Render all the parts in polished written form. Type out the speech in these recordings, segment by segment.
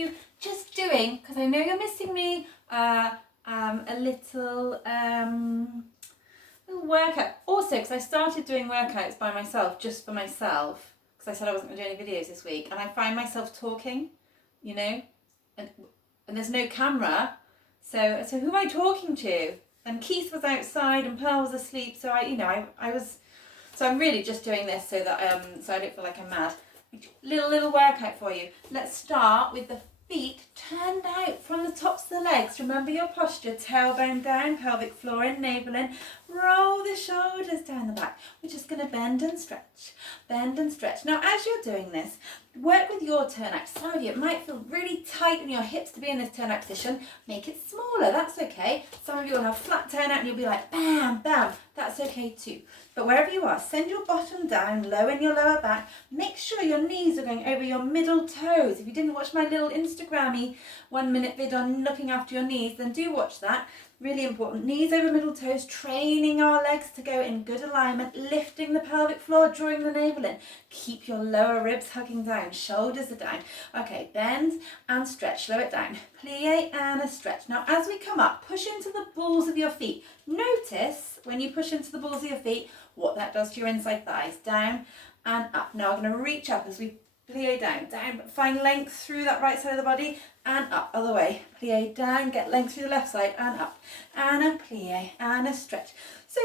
you just doing, because I know you're missing me, a little workout. Also, because I started doing workouts by myself, just for myself, because I said I wasn't going to do any videos this week, and I find myself talking, you know, and there's no camera, so who am I talking to? And Keith was outside and Pearl was asleep, so so I'm really just doing this so that so I don't feel like I'm mad. Little workout for you. Let's start with the feet turned out from the tops of the legs. Remember your posture, tailbone down, pelvic floor in, navel in. Roll the shoulders down the back. We're just going to bend and stretch. Bend and stretch. Now, as you're doing this, work with your turnout. Some of you, it might feel really tight in your hips to be in this turnout position. Make it smaller. That's okay. Some of you will have flat turnout and you'll be like, bam, bam. That's okay too. But wherever you are, send your bottom down, low in your lower back. Make sure your knees are going over your middle toes. If you didn't watch my little Instagrammy 1-minute vid on looking after your knees, then do watch that. Really important. Knees over middle toes, training our legs to go in good alignment, lifting the pelvic floor, drawing the navel in. Keep your lower ribs hugging down, shoulders are down. Okay, bend and stretch, slow it down. Plie and a stretch. Now as we come up, push into the balls of your feet. Notice when you push into the balls of your feet, what that does to your inside thighs. Down and up. Now I'm going to reach up as we plie down, but find length through that right side of the body and up, other way. Plie down, get length through the left side and up. And a plie and a stretch. So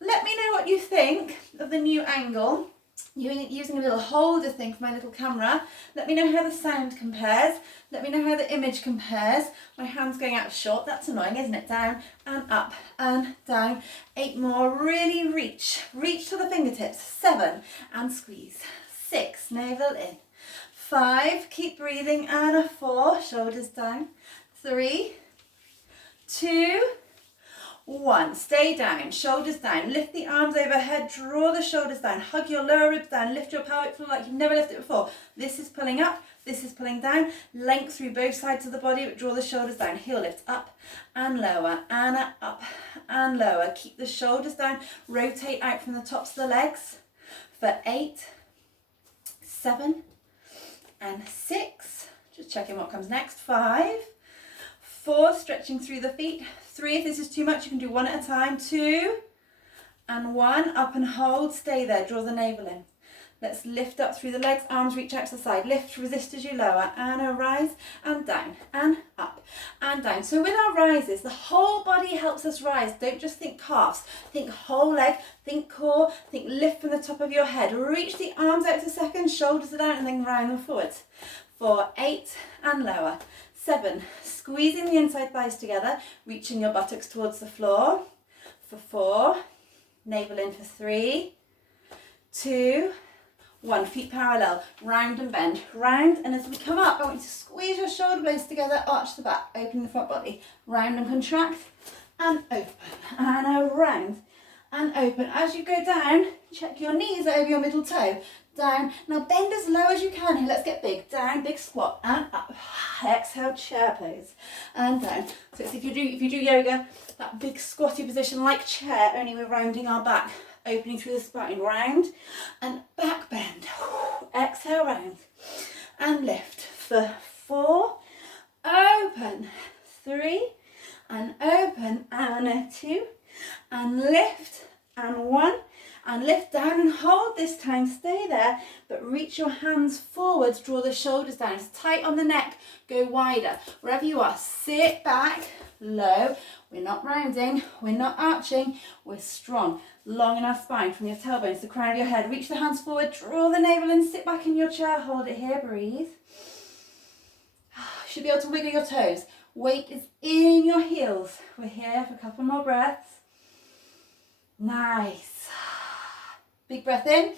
let me know what you think of the new angle. Using a little holder thing for my little camera. Let me know how the sound compares. Let me know how the image compares. My hand's going out short. That's annoying, isn't it? Down and up and down. 8 more. Really reach. Reach to the fingertips. 7 and squeeze. 6. Navel in. 5. Keep breathing. And a 4. Shoulders down. 3. 2. 1. Stay down, shoulders down, lift the arms overhead, draw the shoulders down, hug your lower ribs down, lift your pelvic floor like you've never lifted it before. This is pulling up, this is pulling down, length through both sides of the body, but draw the shoulders down, heel lift up and lower, and up and lower. Keep the shoulders down, rotate out from the tops of the legs for 8, 7 and 6. Just checking what comes next. 5, 4, stretching through the feet. 3, if this is too much, you can do 1 at a time. 2 and 1, up and hold, stay there, draw the navel in. Let's lift up through the legs, arms reach out to the side, lift, resist as you lower, and a rise, and down, and up, and down. So with our rises, the whole body helps us rise. Don't just think calves, think whole leg, think core, think lift from the top of your head. Reach the arms out to second, shoulders are down, and then round them forwards. For 8 and lower. 7, squeezing the inside thighs together, reaching your buttocks towards the floor. For 4, navel in for 3, 2, 1, feet parallel, round and bend, round, and as we come up, I want you to squeeze your shoulder blades together, arch the back, open the front body, round and contract, and open, and around, and open. As you go down, check your knees over your middle toe, down. Now bend as low as you can here. Let's get big. Down, big squat, and up. Exhale, chair pose, and down. So it's if you do yoga, that big squatty position like chair, only we're rounding our back, opening through the spine, round and back bend. Exhale, round and lift for 4. Open 3 and open and 2 and lift and 1. And lift down and hold this time, stay there, but reach your hands forwards, draw the shoulders down. It's tight on the neck, go wider. Wherever you are, sit back, low. We're not rounding, we're not arching, we're strong. Long in our spine from your tailbones to the crown of your head. Reach the hands forward, draw the navel in, sit back in your chair, hold it here, breathe. You should be able to wiggle your toes. Weight is in your heels. We're here for a couple more breaths. Nice. Big breath in,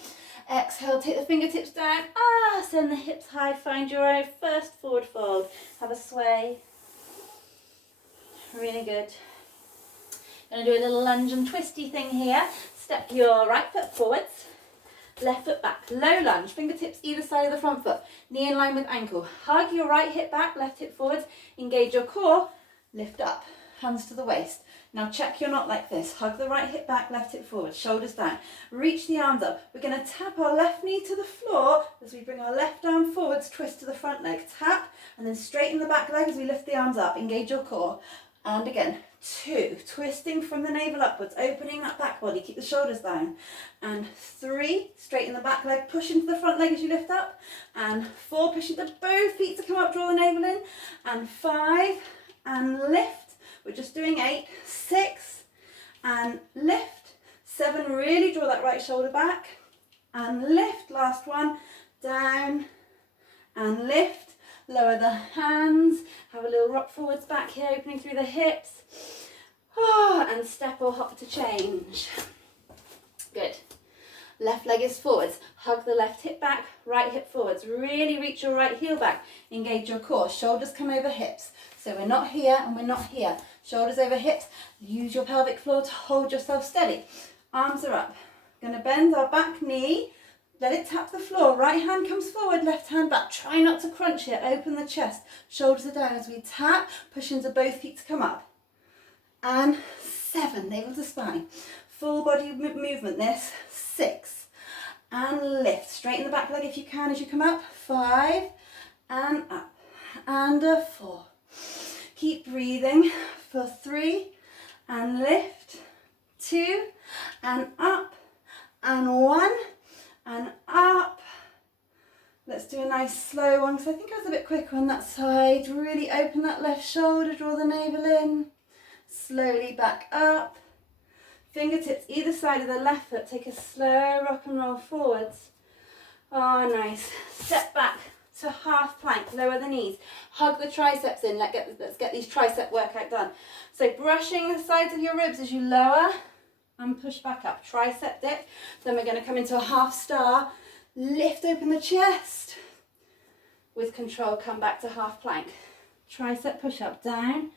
exhale, take the fingertips down, send the hips high, find your first forward fold, have a sway, really good. Going to do a little lunge and twisty thing here, step your right foot forwards, left foot back, low lunge, fingertips either side of the front foot, knee in line with ankle, hug your right hip back, left hip forwards, engage your core, lift up, hands to the waist, Now check you're not like this. Hug the right hip back, left hip forward, shoulders down. Reach the arms up. We're going to tap our left knee to the floor as we bring our left arm forwards, twist to the front leg. Tap, and then straighten the back leg as we lift the arms up. Engage your core. And again, 2, twisting from the navel upwards, opening that back body, keep the shoulders down. And 3, straighten the back leg, push into the front leg as you lift up. And 4, push into both feet to come up, draw the navel in. And 5, and lift. We're just doing 8, 6, and lift. 7, really draw that right shoulder back. And lift, last one, down, and lift. Lower the hands, have a little rock forwards back here, opening through the hips. And step or hop to change. Good. Left leg is forwards. Hug the left hip back, right hip forwards. Really reach your right heel back. Engage your core. Shoulders come over hips. So we're not here and we're not here. Shoulders over hips. Use your pelvic floor to hold yourself steady. Arms are up. Going to bend our back knee. Let it tap the floor. Right hand comes forward, left hand back. Try not to crunch here. Open the chest. Shoulders are down as we tap. Push into both feet to come up. And 7, navel to spine. Full body movement this. 6. And lift. Straighten the back leg if you can as you come up. 5. And up. And a 4. Keep breathing for 3. And lift. 2. And up. And 1. And up. Let's do a nice slow one because I think I was a bit quicker on that side. Really open that left shoulder, draw the navel in. Slowly back up. Fingertips either side of the left foot. Take a slow rock and roll forwards. Oh, nice. Step back to half plank. Lower the knees. Hug the triceps in. Let's get these tricep workout done. So brushing the sides of your ribs as you lower. And push back up, tricep dip. Then we're going to come into a half star, lift open the chest. With control, come back to half plank. Tricep push up, down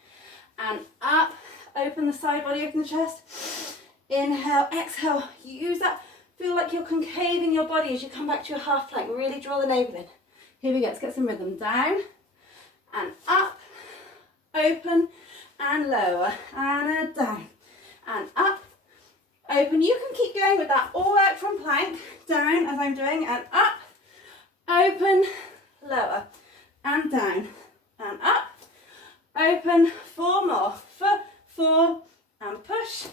and up. Open the side body, open the chest. Inhale, exhale. Use that. Feel like you're concaving your body as you come back to your half plank. Really draw the navel in. Here we go, let's get some rhythm. Down and up, open and lower and a down and up. Open. You can keep going with that or work from plank, down as I'm doing, and up, open, lower, and down, and up, open, 4 more, 4, and push,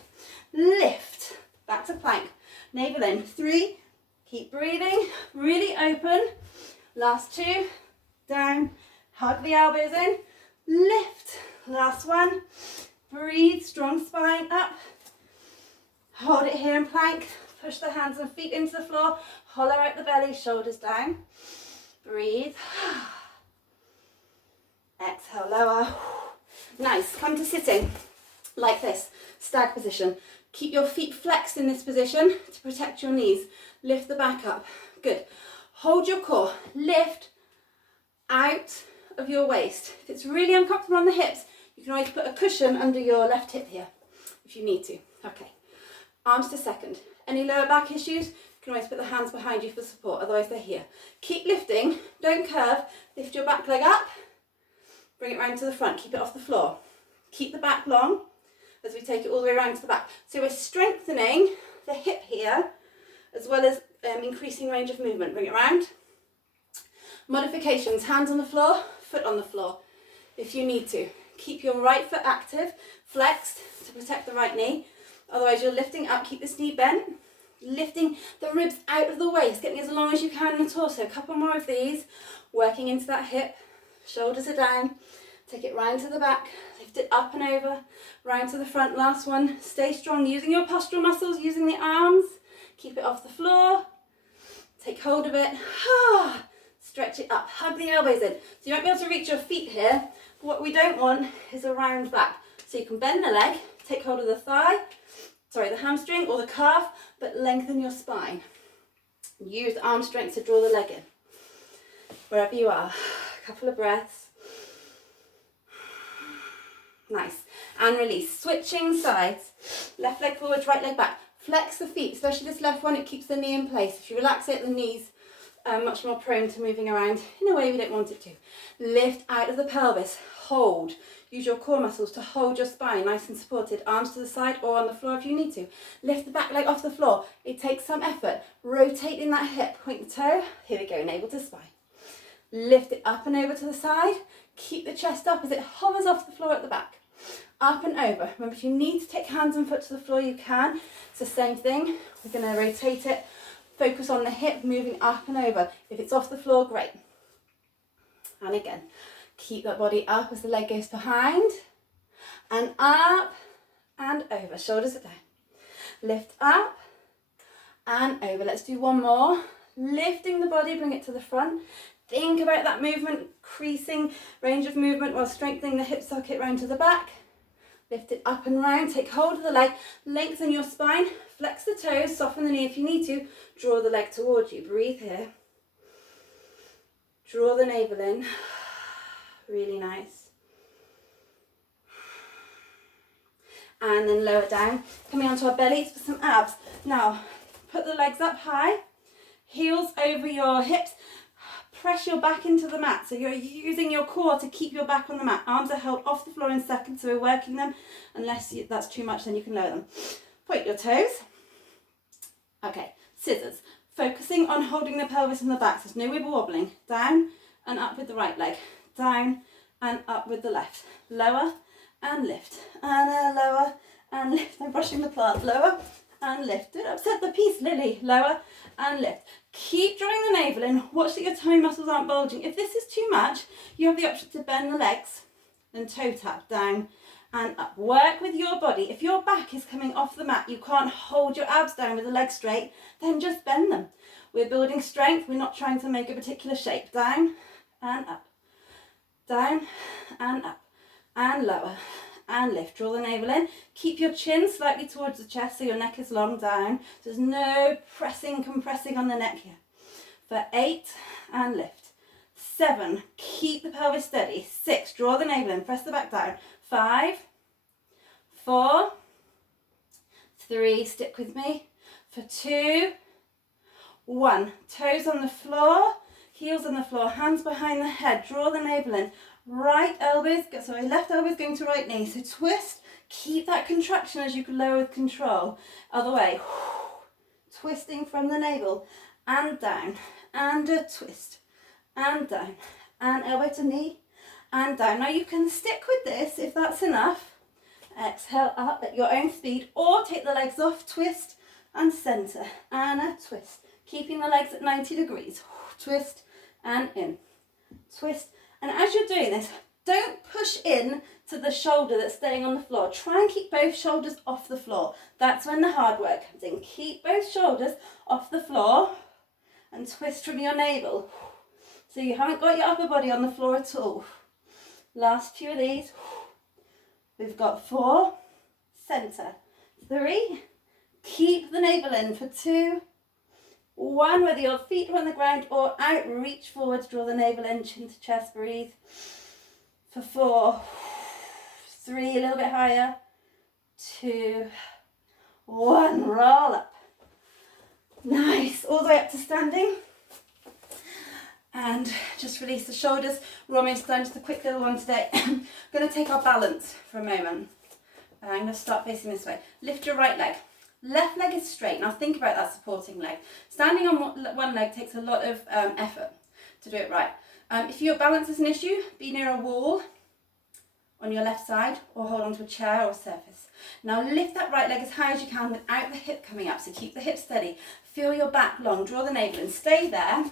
lift, back to plank, navel in, 3, keep breathing, really open, last 2, down, hug the elbows in, lift, last 1, breathe, strong spine, up, hold it here in plank, push the hands and feet into the floor, hollow out the belly, shoulders down, breathe, exhale, lower, nice, come to sitting, like this, stag position, keep your feet flexed in this position to protect your knees, lift the back up, good, hold your core, lift out of your waist, if it's really uncomfortable on the hips, you can always put a cushion under your left hip here, if you need to, okay. Arms to second. Any lower back issues, you can always put the hands behind you for support, otherwise they're here. Keep lifting, don't curve, lift your back leg up, bring it round to the front, keep it off the floor. Keep the back long as we take it all the way around to the back. So we're strengthening the hip here, as well as increasing range of movement. Bring it round. Modifications, hands on the floor, foot on the floor, if you need to. Keep your right foot active, flexed to protect the right knee. Otherwise you're lifting up, keep this knee bent, lifting the ribs out of the waist, getting as long as you can in the torso. A couple more of these, working into that hip, shoulders are down, take it round to the back, lift it up and over, round to the front, last one. Stay strong, using your postural muscles, using the arms, keep it off the floor, take hold of it, stretch it up, hug the elbows in. So you won't be able to reach your feet here, but what we don't want is a round back. So you can bend the leg, take hold of the the hamstring or the calf, but lengthen your spine. Use arm strength to draw the leg in. Wherever you are, a couple of breaths. Nice. And release. Switching sides. Left leg forwards, right leg back. Flex the feet, especially this left one, it keeps the knee in place. If you relax it, the knees are much more prone to moving around in a way we don't want it to. Lift out of the pelvis. hold. Use your core muscles to hold your spine nice and supported. Arms to the side or on the floor if you need to. Lift the back leg off the floor. It takes some effort. Rotating that hip, point the toe. Here we go, navel to spine. Lift it up and over to the side. Keep the chest up as it hovers off the floor at the back. Up and over. Remember, if you need to take hands and foot to the floor, you can. It's the same thing. We're going to rotate it. Focus on the hip, moving up and over. If it's off the floor, great. And again, keep that body up as the leg goes behind. And up and over. Shoulders are down. Lift up and over. Let's do one more. Lifting the body, bring it to the front. Think about that movement, increasing range of movement while strengthening the hip socket round to the back. Lift it up and round, take hold of the leg, lengthen your spine, flex the toes, soften the knee if you need to, draw the leg towards you. Breathe here. Draw the navel in. Really nice. And then lower down, coming onto our bellies for some abs. Now, put the legs up high, heels over your hips. Press your back into the mat, so you're using your core to keep your back on the mat. Arms are held off the floor in seconds, so we're working them. Unless that's too much, then you can lower them. Point your toes. Okay, scissors. Focusing on holding the pelvis and the back, so there's no wibble wobbling. Down and up with the right leg. Down and up with the left. Lower and lift. And lower and lift. I'm brushing the plant. Lower and lift. Don't upset the piece, Lily. Lower and lift. Keep drawing the navel in. Watch that your tummy muscles aren't bulging. If this is too much, you have the option to bend the legs and toe tap down and up. Work with your body. If your back is coming off the mat, you can't hold your abs down with the legs straight, then just bend them. We're building strength. We're not trying to make a particular shape. Down and up. Down and up. And lower. And lift. Draw the navel in. Keep your chin slightly towards the chest so your neck is long down. There's no pressing, compressing on the neck here. For 8, and lift. 7, keep the pelvis steady. 6, draw the navel in. Press the back down. 5, 4, 3, stick with me. For 2, 1. Toes on the floor, heels on the floor, hands behind the head. Draw the navel in. Right elbows, sorry, left elbow is going to right knee. So twist, keep that contraction as you can lower with control. Other way, twisting from the navel and down, and a twist, and down, and elbow to knee, and down. Now you can stick with this if that's enough. Exhale up at your own speed, or take the legs off, twist and center, and a twist. Keeping the legs at 90 degrees. Twist and in, twist. And as you're doing this, don't push in to the shoulder that's staying on the floor. Try and keep both shoulders off the floor. That's when the hard work comes in. Keep both shoulders off the floor and twist from your navel. So you haven't got your upper body on the floor at all. Last few of these. We've got 4, center, 3, keep the navel in for 2, 1, whether your feet are on the ground or out, reach forwards, draw the navel in, chin to chest, breathe. For 4, 3, a little bit higher, 2, 1, roll up. Nice, all the way up to standing. And just release the shoulders. We're almost done, just a quick little one today. I'm going to take our balance for a moment. And I'm going to start facing this way. Lift your right leg. Left leg is straight. Now think about that supporting leg. Standing on one leg takes a lot of effort to do it right. If your balance is an issue, be near a wall on your left side or hold onto a chair or a surface. Now lift that right leg as high as you can without the hip coming up. So keep the hip steady. Feel your back long. Draw the navel in. Stay there.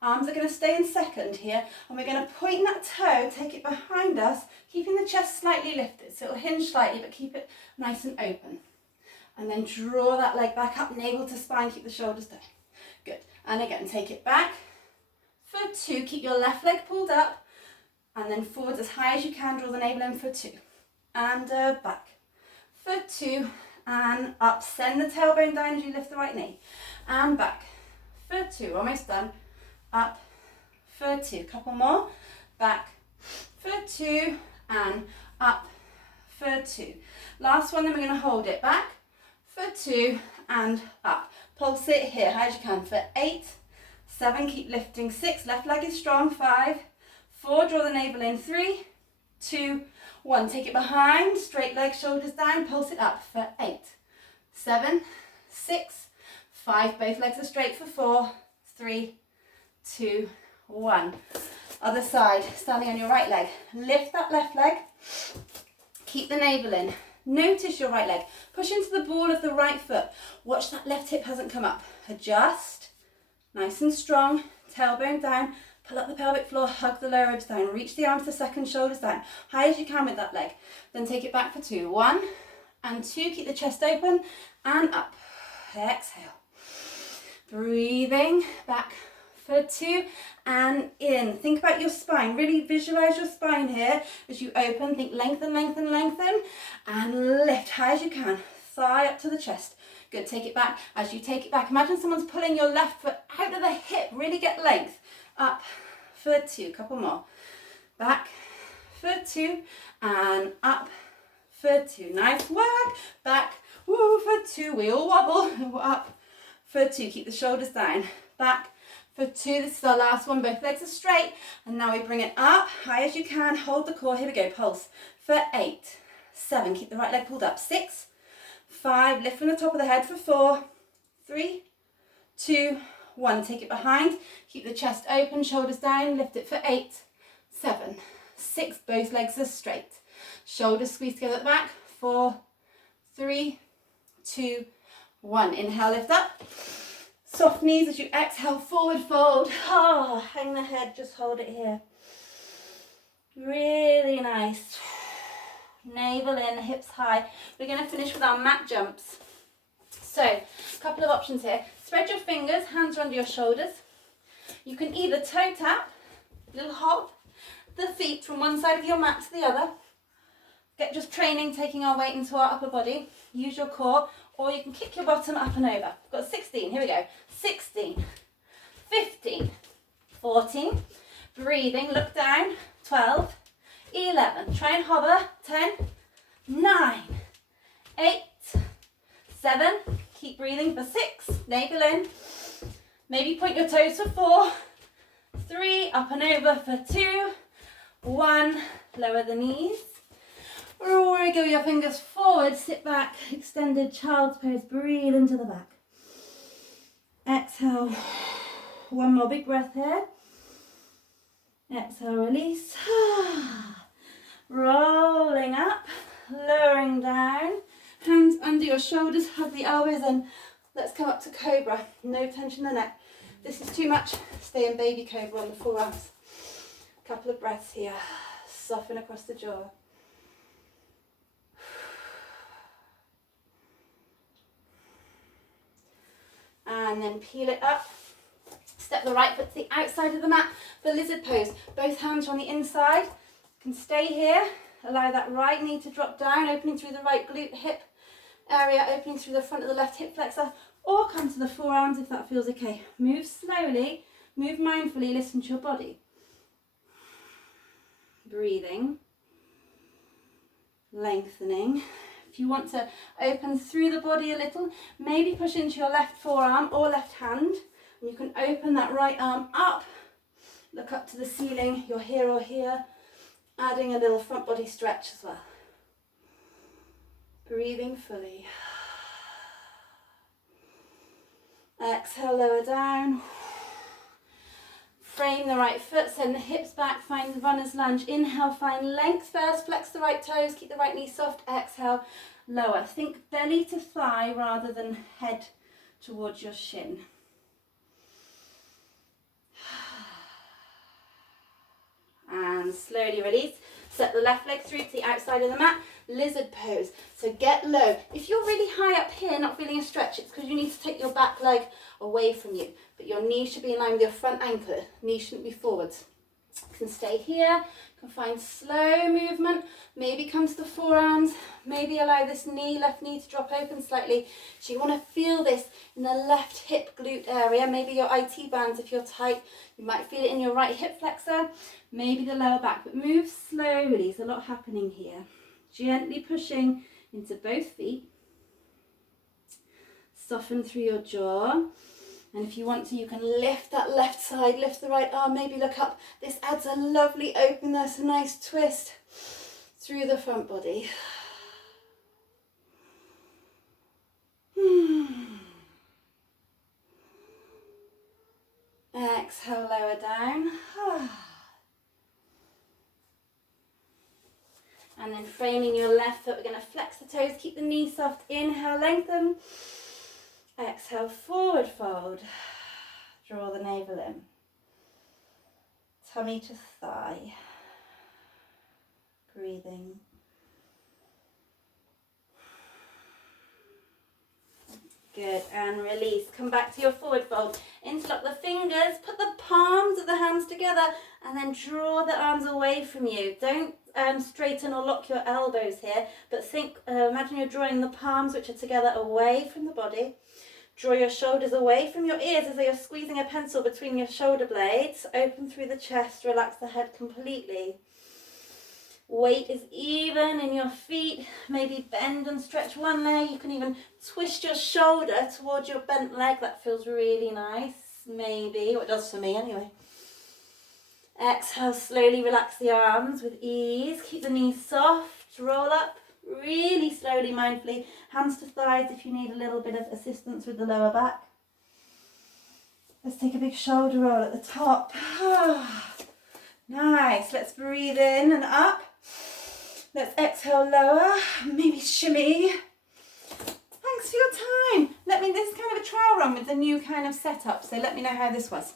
Arms are going to stay in second here, and we're going to point that toe, take it behind us, keeping the chest slightly lifted. So it'll hinge slightly, but keep it nice and open. And then draw that leg back up, navel to spine, keep the shoulders down. Good. And again, take it back. For 2, keep your left leg pulled up, and then forwards as high as you can, draw the navel in for 2. And back. For 2, and up. Send the tailbone down as you lift the right knee. And back. For 2, almost done. Up for 2, couple more, back for 2, and up for 2. Last one, then we're going to hold it back for 2 and up. Pulse it here, high as you can for 8, 7, keep lifting, 6, left leg is strong, 5, 4, draw the navel in, 3, 2, 1. Take it behind, straight leg, shoulders down, pulse it up for 8, 7, 6, 5. Both legs are straight for 4, 3, 2, 1. Other side, standing on your right leg. Lift that left leg. Keep the navel in. Notice your right leg. Push into the ball of the right foot. Watch that left hip hasn't come up. Adjust. Nice and strong. Tailbone down. Pull up the pelvic floor. Hug the lower ribs down. Reach the arms to second, shoulders down. High as you can with that leg. Then take it back for 2. 1 and 2. Keep the chest open and up. Exhale. Breathing back for 2 and in. Think about your spine. Really visualize your spine here as you open. Think lengthen, lengthen, lengthen, and lift high as you can. Thigh up to the chest. Good. Take it back. As you take it back, imagine someone's pulling your left foot out of the hip. Really get length. Up for 2. Couple more. Back for 2 and up for 2. Nice work. Back. Woo, for 2. We all wobble. Up for 2. Keep the shoulders down. Back for 2. This is our last one. Both legs are straight. And now we bring it up high as you can. Hold the core. Here we go. Pulse for 8, 7. Keep the right leg pulled up. 6, 5. Lift from the top of the head for 4, 3, 2, 1. Take it behind. Keep the chest open. Shoulders down. Lift it for 8, 7, 6. Both legs are straight. Shoulders squeeze together at the back. 4, 3, 2, 1. Inhale, lift up. Soft knees as you exhale, forward fold. Hang the head, just hold it here. Really nice. Navel in, hips high. We're going to finish with our mat jumps. So, a couple of options here. Spread your fingers, hands are under your shoulders. You can either toe tap, little hop, the feet from one side of your mat to the other. Get just training, taking our weight into our upper body. Use your core. Or you can kick your bottom up and over. We've got 16, here we go. 16, 15, 14, breathing, look down, 12, 11, try and hover, 10, 9, 8, 7, keep breathing for 6, navel in, maybe point your toes for 4, 3, up and over for 2, 1, lower the knees. Wiggle your fingers forward, sit back, extended child's pose, breathe into the back. Exhale, one more big breath here. Exhale, release. Rolling up, lowering down, hands under your shoulders, hug the elbows in. Let's come up to Cobra, no tension in the neck. This is too much, stay in baby Cobra on the forearms. Couple of breaths here, soften across the jaw. And then peel it up. Step the right foot to the outside of the mat for lizard pose. Both hands are on the inside. You can stay here. Allow that right knee to drop down, opening through the right glute hip area, opening through the front of the left hip flexor, or come to the forearms if that feels okay. Move slowly, move mindfully, listen to your body. Breathing, lengthening. If you want to open through the body a little, maybe push into your left forearm or left hand. And you can open that right arm up, look up to the ceiling, you're here or here, adding a little front body stretch as well. Breathing fully. Exhale, lower down. Frame the right foot, send the hips back, find the runner's lunge. Inhale, find length first, flex the right toes, keep the right knee soft. Exhale, lower. Think belly to thigh rather than head towards your shin. And slowly release. Set the left leg through to the outside of the mat. Lizard pose. So get low. If you're really high up here, not feeling a stretch, it's because you need to take your back leg away from you. But your knee should be in line with your front ankle. Knee shouldn't be forwards. You can stay here. You can find slow movement. Maybe come to the forearms. Maybe allow this knee, left knee to drop open slightly. So you want to feel this in the left hip glute area. Maybe your IT bands if you're tight. You might feel it in your right hip flexor. Maybe the lower back. But move slowly. There's a lot happening here. Gently pushing into both feet. Soften through your jaw. And if you want to, you can lift that left side, lift the right arm, maybe look up. This adds a lovely openness, a nice twist through the front body. Exhale, lower down. And then framing your left foot, we're going to flex the toes, keep the knees soft. Inhale, lengthen. Exhale, forward fold. Draw the navel in. Tummy to thigh. Breathing. Good, and release. Come back to your forward fold. Interlock the fingers, put the palms of the hands together, and then draw the arms away from you. Don't straighten or lock your elbows here, but think, imagine you're drawing the palms which are together away from the body. Draw your shoulders away from your ears as though you're squeezing a pencil between your shoulder blades. Open through the chest, relax the head completely. Weight is even in your feet. Maybe bend and stretch one leg. You can even twist your shoulder towards your bent leg. That feels really nice. Maybe, what it does for me anyway. Exhale, slowly relax the arms with ease. Keep the knees soft. Roll up really slowly, mindfully. Hands to thighs if you need a little bit of assistance with the lower back. Let's take a big shoulder roll at the top. Nice. Let's breathe in and up. Let's exhale, lower, maybe shimmy. Thanks for your time. This is kind of a trial run with the new kind of setup, so let me know how this was.